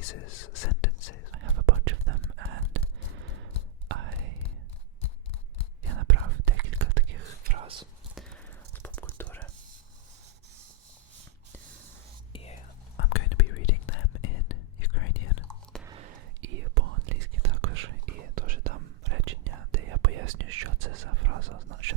phrases, sentences. I have a bunch of them and I я набрав декілька таких фраз з поп-культури. Yeah, I'm going to be reading them in Ukrainian. І по-англійськи також. І теж там речення, де я поясню, що це за фраза, що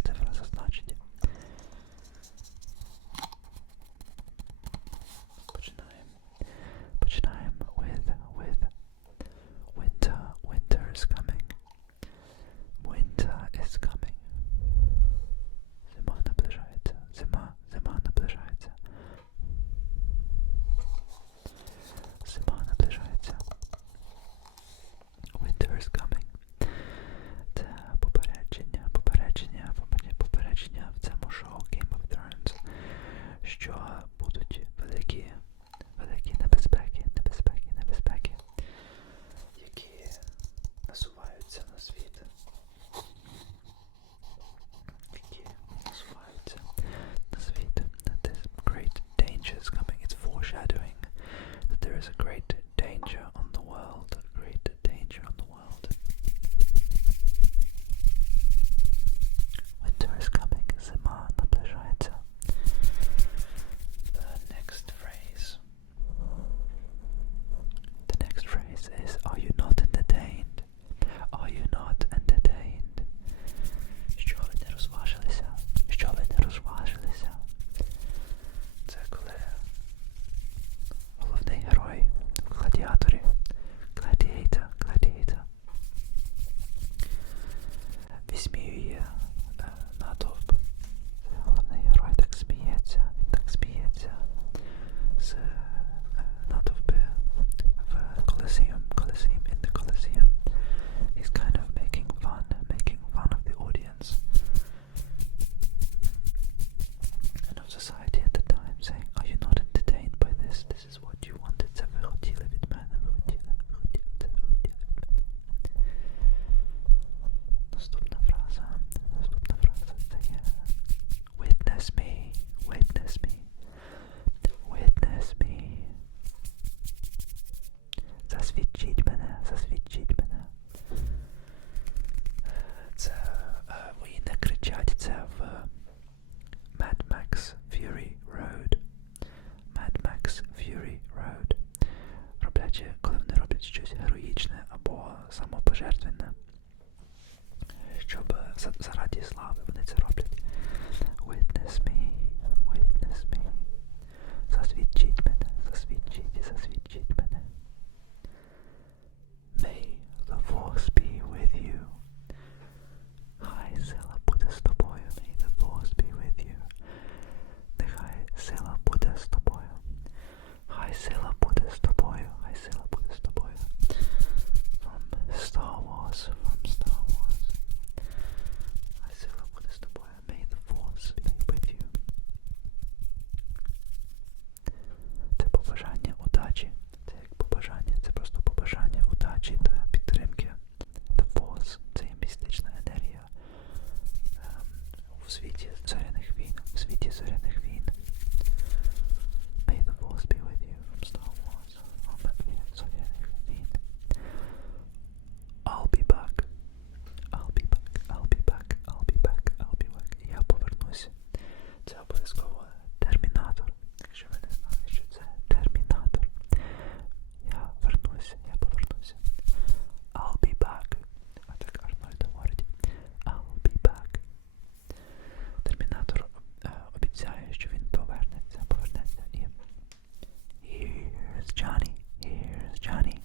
жертвенне, щоб заради слави вони це роблять. Witness me, witness me. Засвідчіть мене, засвідчіть і засвідчіть. Johnny.